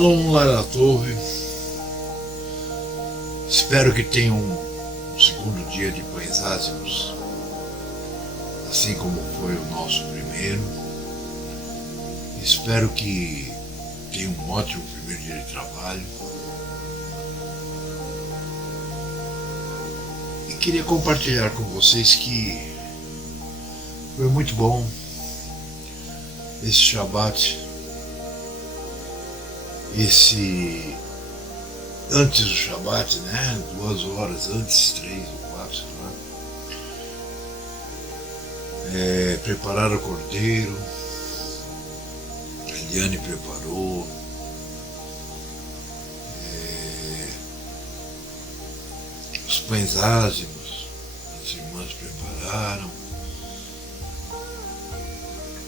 Shalom lá na torre. Espero que tenham um segundo dia de pães ázimos, assim como foi o nosso primeiro. Espero que tenham um ótimo primeiro dia de trabalho. E queria compartilhar com vocês que foi muito bom esse Shabat, antes do Shabat, né? 2 horas antes, 3 ou 4, sei lá. Preparar o cordeiro, a Eliane preparou, os pães ázimos, as irmãs prepararam,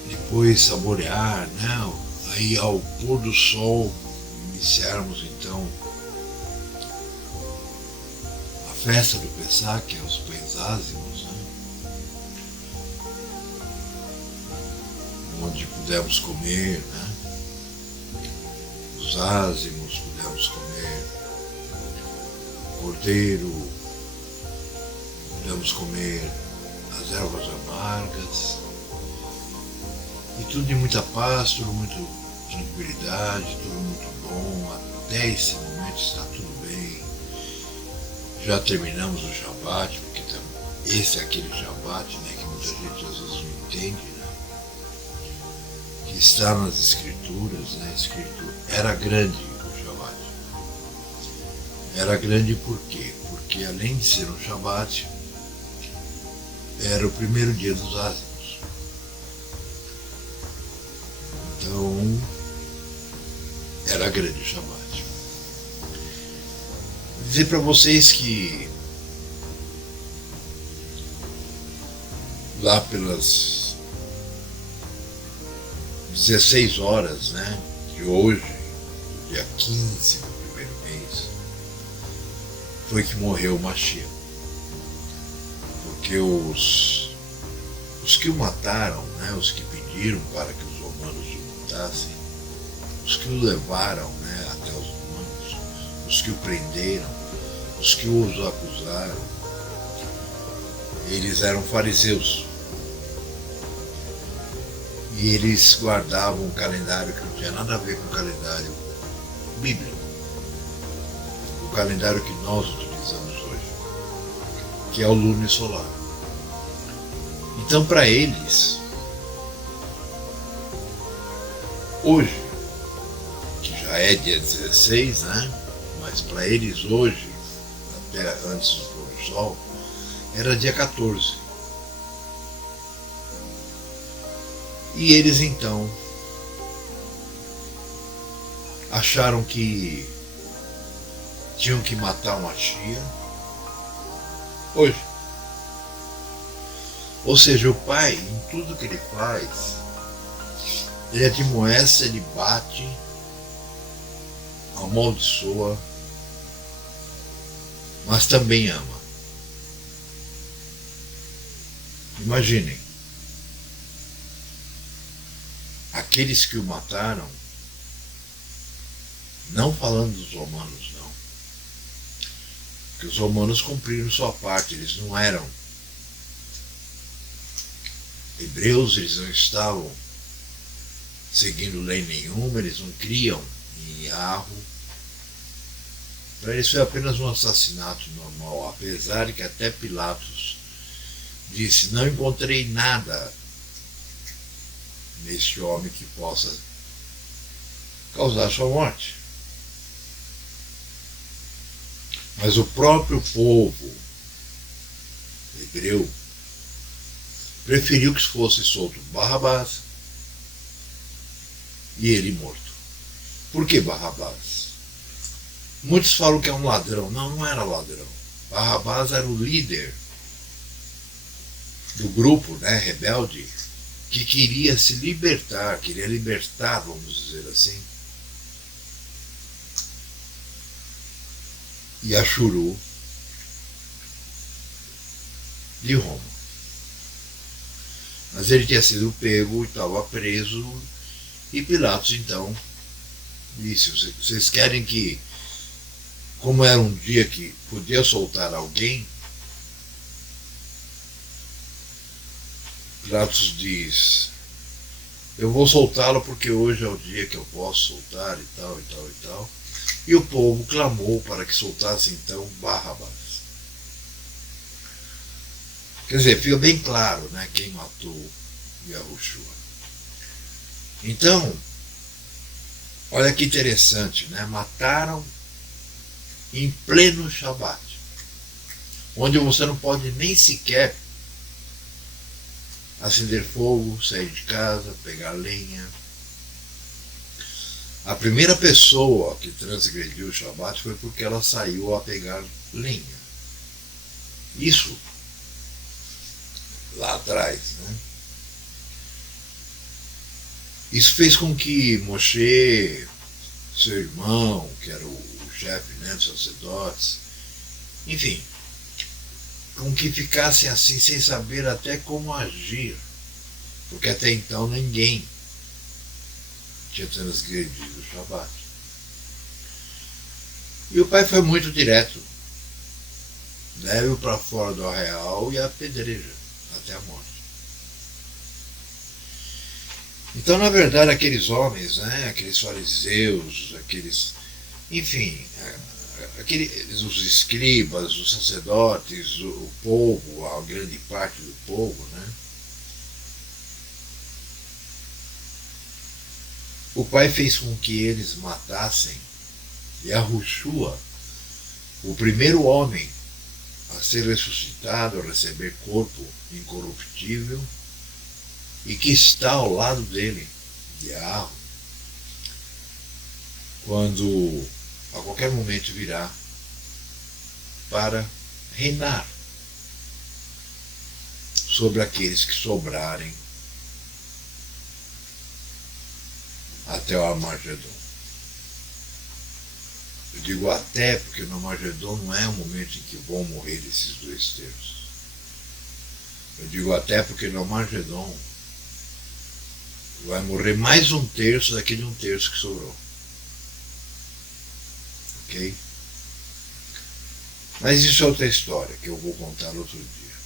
depois saborear, né? Aí ao pôr do sol iniciarmos então a festa do Pessah, que é os pães ázimos, né? Onde pudemos comer, né? Os ázimos, pudemos comer o cordeiro, pudemos comer as ervas amargas, e tudo de muita paz, tudo muito tranquilidade, tudo muito bom. Até esse momento está tudo bem. Já terminamos o Shabat, porque esse é aquele Shabat, né, que muita gente às vezes não entende, né, que está nas escrituras, né, escrito, era grande o Shabat. Era grande por quê? Porque além de ser um Shabat, era o primeiro dia dos ázimos. Então, era grande o Shabat. Vou dizer para vocês que lá pelas 16 horas, né, de hoje, dia 15 do primeiro mês, foi que morreu o Mashiach. Porque os que o mataram, né, os que pediram para que os romanos o matassem, os que o levaram, né, até os romanos, os que o prenderam, os que os acusaram, eles eram fariseus. E eles guardavam um calendário que não tinha nada a ver com o calendário bíblico, o calendário que nós utilizamos hoje, que é o luno solar. Então, para eles, hoje, que já é dia 16, né? Mas para eles hoje, até antes do pôr do sol, era dia 14. E eles então acharam que tinham que matar uma tia hoje. Ou seja, o pai, em tudo que ele faz, ele admoesta, ele bate, amaldiçoa, mas também ama. Imaginem, aqueles que o mataram, não falando dos romanos, não, porque os romanos cumpriram sua parte, eles não eram hebreus, eles não estavam seguindo lei nenhuma, eles não criam em Yahoo. Para eles foi apenas um assassinato normal, apesar de que até Pilatos disse, não encontrei nada neste homem que possa causar sua morte. Mas o próprio povo hebreu preferiu que fosse solto Barrabás e ele morto. Por que Barrabás? Muitos falam que é um ladrão. Não, não era ladrão. Barrabás era o líder do grupo, né, rebelde, que queria se libertar, queria libertar, vamos dizer assim, Yashuru de Roma. Mas ele tinha sido pego e estava preso, e Pilatos então disse, vocês querem que, como era um dia que podia soltar alguém, Pilatos diz, eu vou soltá-lo porque hoje é o dia que eu posso soltar e tal, e tal, e tal. E o povo clamou para que soltasse então Barrabás. Quer dizer, fica bem claro, né, quem matou Yahushua. Então, olha que interessante, né? Mataram em pleno Shabat, onde você não pode nem sequer acender fogo, sair de casa, pegar lenha. A primeira pessoa que transgrediu o Shabat foi porque ela saiu a pegar lenha. Isso lá atrás, né? Isso fez com que Moshe, seu irmão, que era o chefe, né, dos sacerdotes, enfim, com que ficassem assim sem saber até como agir, porque até então ninguém tinha transgredido o Shabat. E o pai foi muito direto, leve-o para fora do arraial e apedreja até a morte. Então, na verdade, aqueles homens, né, aqueles fariseus, aqueles, enfim, os escribas, os sacerdotes, o povo, a grande parte do povo, né, o pai fez com que eles matassem Yahushua, o primeiro homem a ser ressuscitado, a receber corpo incorruptível, e que está ao lado dele, Yahweh, quando a qualquer momento virá para reinar sobre aqueles que sobrarem até o Armagedon. Eu digo até porque no Armagedon não é o momento em que vão morrer esses 2/3. Eu digo até porque no Armagedon vai morrer mais 1/3 daquele 1/3 que sobrou. Ok? Mas isso é outra história que eu vou contar outro dia.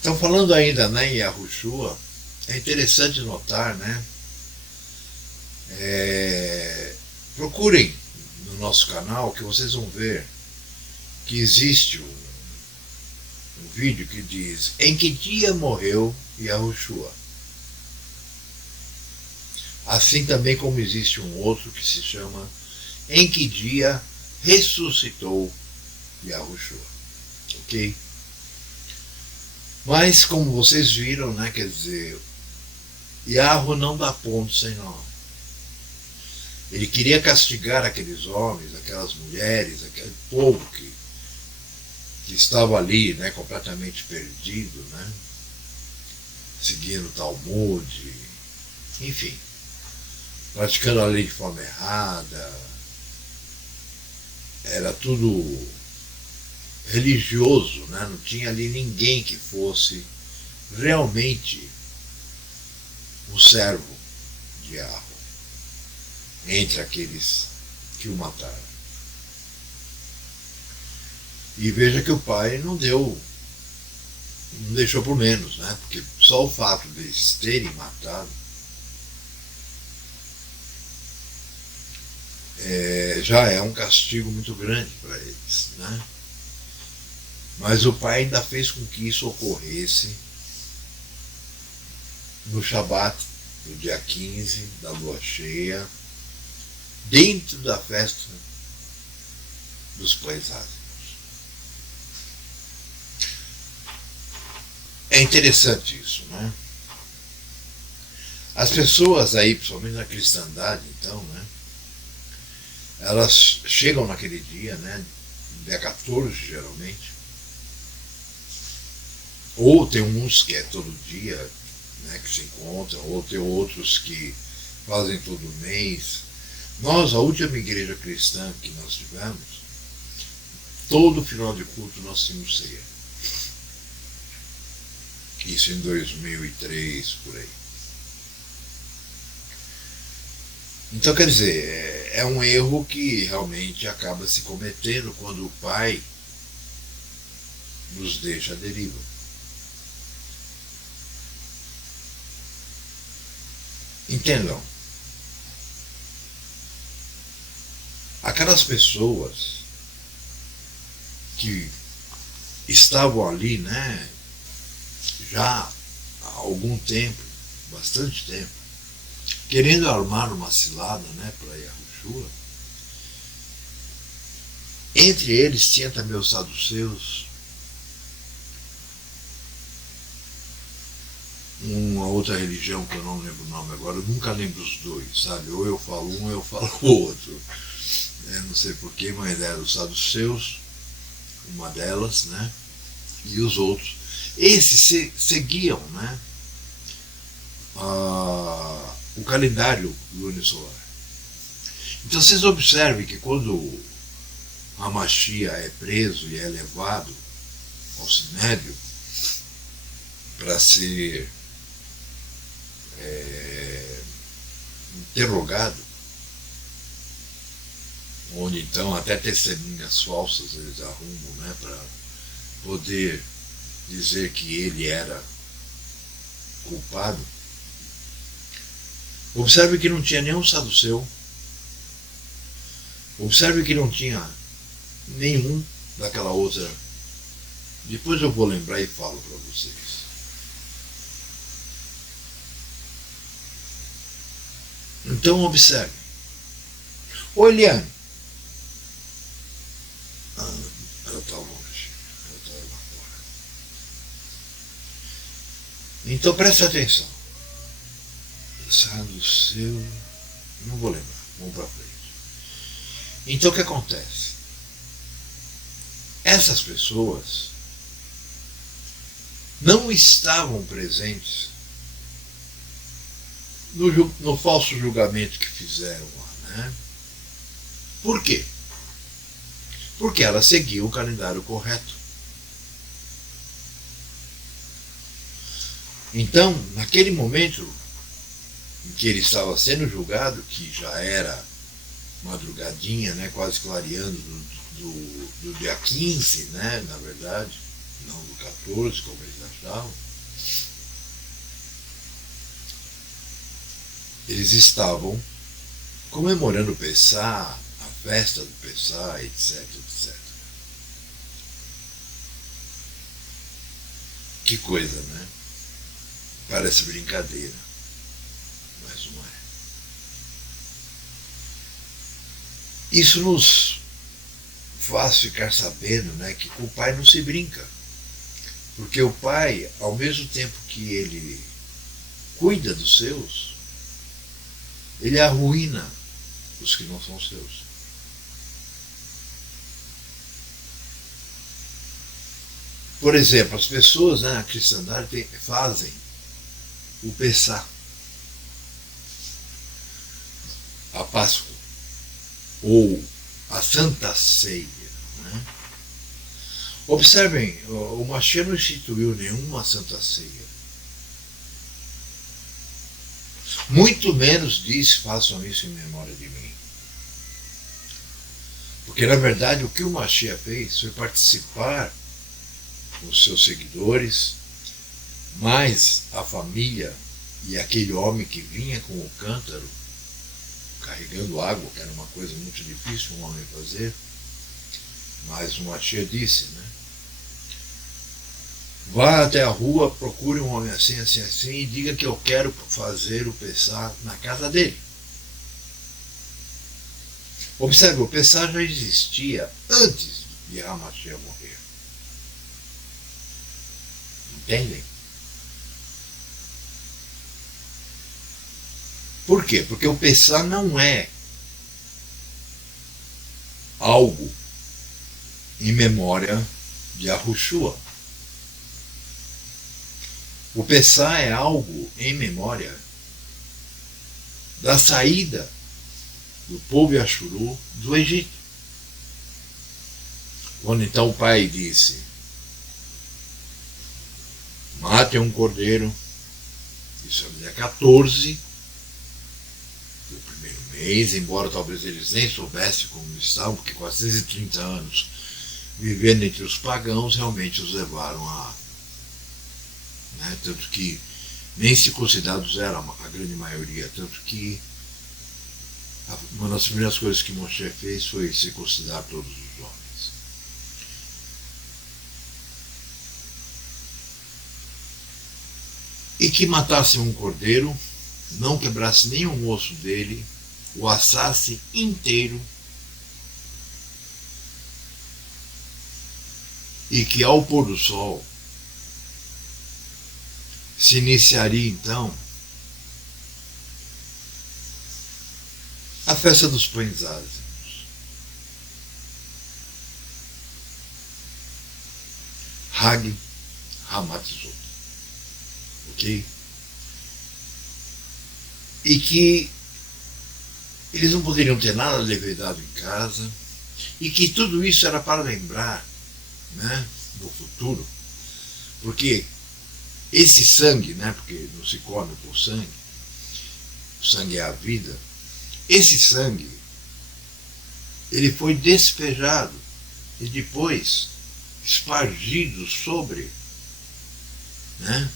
Então, falando ainda, né, em Yahushua, é interessante notar, né? Procurem no nosso canal que vocês vão ver que existe um vídeo que diz em que dia morreu Yahushua. Assim também como existe um outro que se chama em que dia ressuscitou Yahushua. Ok? Mas como vocês viram, né, quer dizer, Yahweh não dá ponto sem nó. Ele queria castigar aqueles homens, aquelas mulheres, aquele povo que estava ali, né, completamente perdido, né, seguindo o Talmud, enfim, praticando a lei de forma errada. Era tudo religioso, né? Não tinha ali ninguém que fosse realmente um servo de Yahweh entre aqueles que o mataram. E veja que o pai não deixou por menos, né? Porque só o fato deles terem matado já é um castigo muito grande para eles, né? Mas o pai ainda fez com que isso ocorresse no Shabat, no dia 15 da lua cheia, dentro da festa dos pães ázimos. É interessante isso, né? As pessoas aí, principalmente na cristandade, então, né? Elas chegam naquele dia, né? Dia 14, geralmente. Ou tem uns que é todo dia, né, que se encontram, ou tem outros que fazem todo mês. Nós, a última igreja cristã que nós tivemos, todo final de culto nós tínhamos ceia. Isso em 2003, por aí. Então, quer dizer, é um erro que realmente acaba se cometendo quando o pai nos deixa à deriva. Entendam, aquelas pessoas que estavam ali, né, já há algum tempo, bastante tempo, querendo armar uma cilada, né, para Yahushua, entre eles tinha também os saduceus, uma outra religião que eu não lembro o nome agora, eu nunca lembro os dois, sabe? Ou eu falo um ou eu falo o outro. Não sei porquê, mas eram os saduceus, uma delas, né? E os outros. Esses seguiam, né? O calendário lunisolar. Então vocês observem que quando Hamashia é preso e é levado ao Sinédrio para ser interrogado, onde então até testemunhas falsas eles arrumam, né, para poder dizer que ele era culpado. Observe que não tinha nenhum saduceu. Observe que não tinha nenhum daquela outra. Depois eu vou lembrar e falo para vocês. Então observe. Ô Eliane. Ela está longe. Ela está lá fora. Então preste atenção. Saduceu. Não vou lembrar. Vamos para frente. Então o que acontece? Essas pessoas não estavam presentes no falso julgamento que fizeram lá, né? Por quê? Porque elas seguiam o calendário correto. Então, naquele momento em que ele estava sendo julgado, que já era madrugadinha, né, quase clareando do dia 15, né, na verdade, não do 14, como eles achavam, eles estavam comemorando o Pessah, a festa do Pessah, etc, etc. Que coisa, né? Parece brincadeira, mas não é. Isso nos faz ficar sabendo, né, que com o pai não se brinca. Porque o pai, ao mesmo tempo que ele cuida dos seus, ele arruína os que não são seus. Por exemplo, as pessoas, né, na cristandade fazem o Pessah, a Páscoa, ou a Santa Ceia. Né? Observem, o Mashiach não instituiu nenhuma Santa Ceia. Muito menos diz, façam isso em memória de mim. Porque, na verdade, o que o Mashiach fez foi participar com os seus seguidores, mais a família e aquele homem que vinha com o cântaro, carregando água, que era uma coisa muito difícil um homem fazer, mas o Mashiach disse, né? Vá até a rua, procure um homem assim, assim, assim, e diga que eu quero fazer o Pessah na casa dele. Observe, o Pessah já existia antes de Hamashia morrer. Entendem? Por quê? Porque o Pessah não é algo em memória de Yahushua. O Pessah é algo em memória da saída do povo Yashuru do Egito. Quando então o pai disse, matem um cordeiro, isso é o dia 14 do primeiro reis, embora talvez eles nem soubessem como estavam, porque 430 anos vivendo entre os pagãos realmente os levaram a... Né, tanto que nem circuncidados eram a grande maioria, tanto que uma das primeiras coisas que Moshe fez foi circuncidar todos os homens. E que matasse um cordeiro, não quebrasse nenhum osso dele, o assasse inteiro, e que ao pôr do sol se iniciaria então a festa dos pães ázimos. Hag Hamatzot. Ok? E que eles não poderiam ter nada levedado em casa, e que tudo isso era para lembrar, né, do futuro, porque esse sangue, né, porque não se come por sangue, o sangue é a vida, esse sangue, ele foi despejado e depois espargido sobre, né,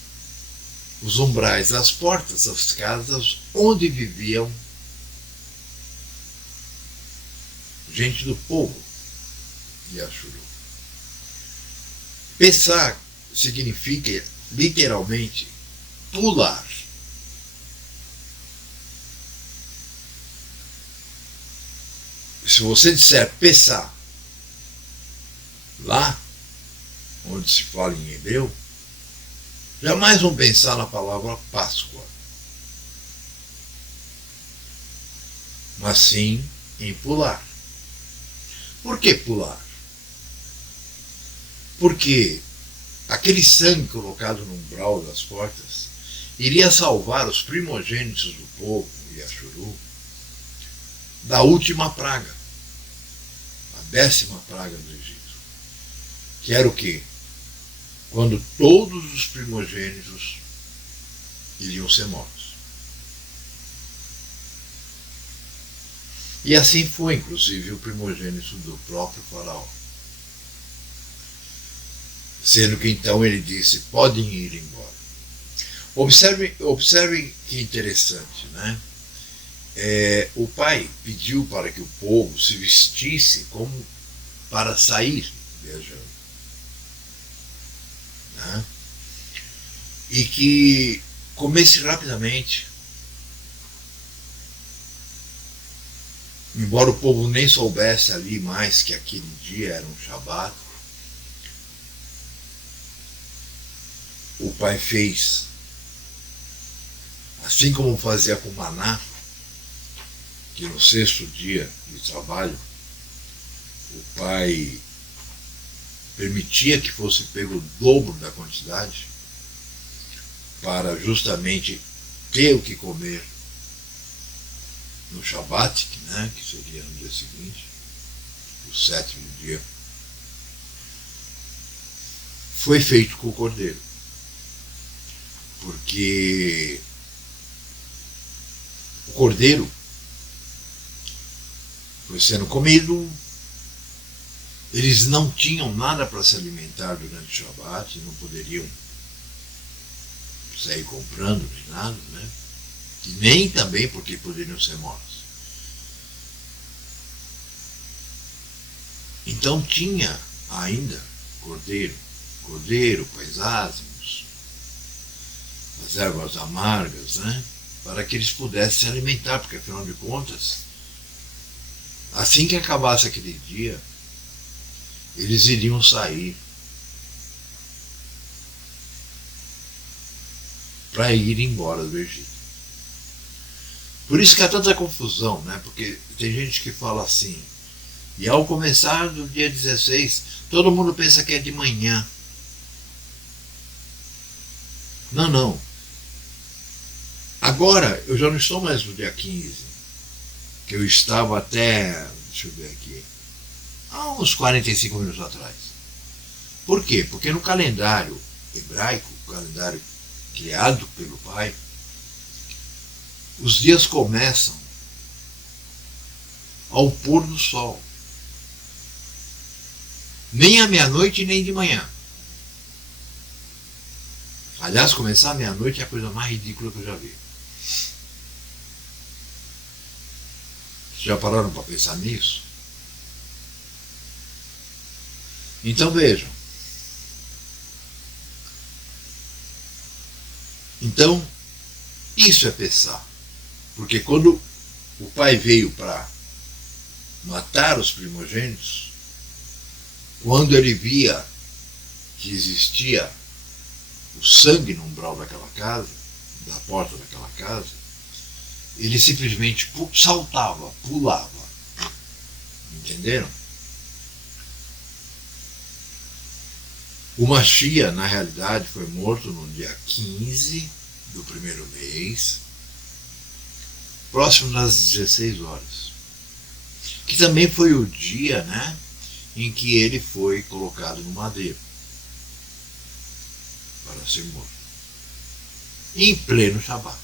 os umbrais, as portas das casas onde viviam gente do povo de Ashuru. Pessah significa literalmente pular. Se você disser Pessah lá, onde se fala em hebreu, jamais vão pensar na palavra Páscoa, mas sim em pular. Por que pular? Porque aquele sangue colocado no umbral das portas iria salvar os primogênitos do povo, Yashuru, da última praga, a 10ª praga do Egito. Que era o quê? Quando todos os primogênitos iriam ser mortos. E assim foi, inclusive, o primogênito do próprio faraó. Sendo que então ele disse, podem ir embora. Observem que interessante, né? O pai pediu para que o povo se vestisse como para sair viajando. Né? E que comesse rapidamente. Embora o povo nem soubesse ali mais que aquele dia era um Shabat, o pai fez, assim como fazia com Maná, que no 6º dia de trabalho, o pai permitia que fosse pego o dobro da quantidade, para justamente ter o que comer no Shabat, né, que seria no dia seguinte, o 7º dia, foi feito com o cordeiro. Porque o cordeiro foi sendo comido, eles não tinham nada para se alimentar durante o Shabat, não poderiam sair comprando nem nada, né? E nem também porque poderiam ser mortos. Então tinha ainda cordeiro, pães ázimos, as ervas amargas, né? Para que eles pudessem se alimentar, porque afinal de contas, assim que acabasse aquele dia, eles iriam sair para ir embora do Egito. Por isso que há tanta confusão, né? Porque tem gente que fala assim, e ao começar do dia 16, todo mundo pensa que é de manhã. Não. Agora, eu já não estou mais no dia 15, que eu estava até, deixa eu ver aqui, há uns 45 minutos atrás. Por quê? Porque no calendário hebraico, o calendário criado pelo pai, os dias começam ao pôr do sol. Nem à meia-noite, nem de manhã. Aliás, começar à meia-noite é a coisa mais ridícula que eu já vi. Vocês já pararam para pensar nisso? Então vejam. Então, isso é pensar. Porque quando o pai veio para matar os primogênitos, quando ele via que existia o sangue no umbral daquela casa, da porta daquela casa, ele simplesmente saltava, pulava. Entenderam? O Machia, na realidade, foi morto no dia 15 do primeiro mês, próximo das 16 horas. Que também foi o dia, né, em que ele foi colocado no madeiro para ser morto. Em pleno Shabat.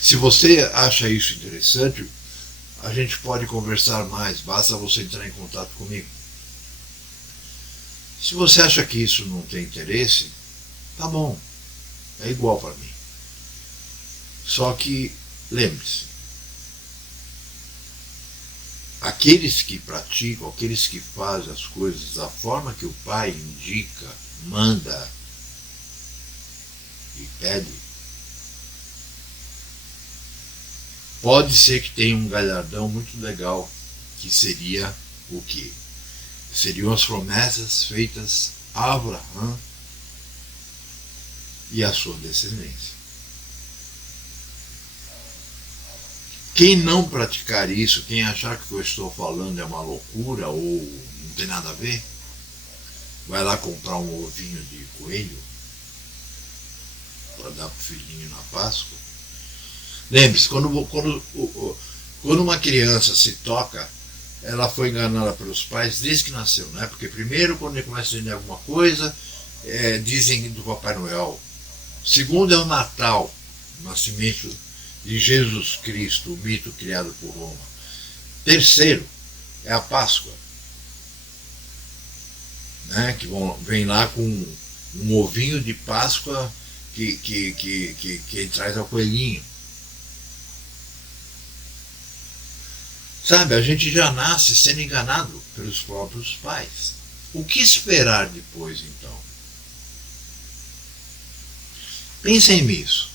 Se você acha isso interessante, a gente pode conversar mais, basta você entrar em contato comigo. Se você acha que isso não tem interesse, tá bom, é igual para mim. Só que, lembre-se, aqueles que praticam, aqueles que fazem as coisas da forma que o Pai indica, manda e pede, pode ser que tenha um galhardão muito legal, que seria o quê? Seriam as promessas feitas a Abraão e a sua descendência. Quem não praticar isso, quem achar que o que eu estou falando é uma loucura ou não tem nada a ver, vai lá comprar um ovinho de coelho para dar para o filhinho na Páscoa. Lembre-se, quando uma criança se toca, ela foi enganada pelos pais desde que nasceu, né? Porque primeiro, quando ele começa a entender alguma coisa, dizem do Papai Noel. Segundo é o Natal, o nascimento de Jesus Cristo, o mito criado por Roma. Terceiro é a Páscoa, né? Que vem lá com um ovinho de Páscoa que traz ao coelhinho. Sabe, a gente já nasce sendo enganado pelos próprios pais. O que esperar depois, então? Pensem nisso,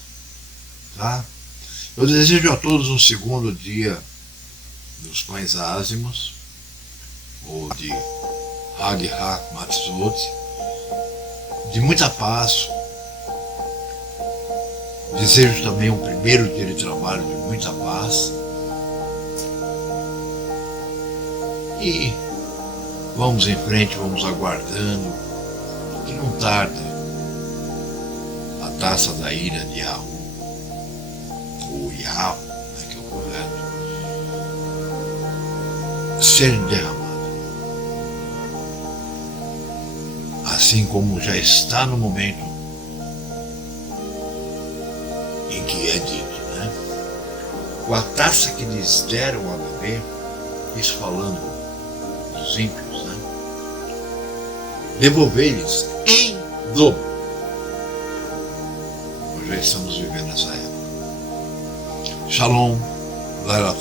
tá? Eu desejo a todos um segundo dia dos pães ázimos, ou de Hag HaMatzot, de muita paz. Desejo também um primeiro dia de trabalho de muita paz. E vamos em frente, vamos aguardando, que não tarda a taça da ira de Yahu, ou Yahu, né, que é o correto, ser derramada. Assim como já está no momento em que é dito, né? Com a taça que lhes deram a beber, isso falando dos ímpios, né? Devolver-lhes em dobro. Nós já estamos vivendo essa época. Shalom, Laila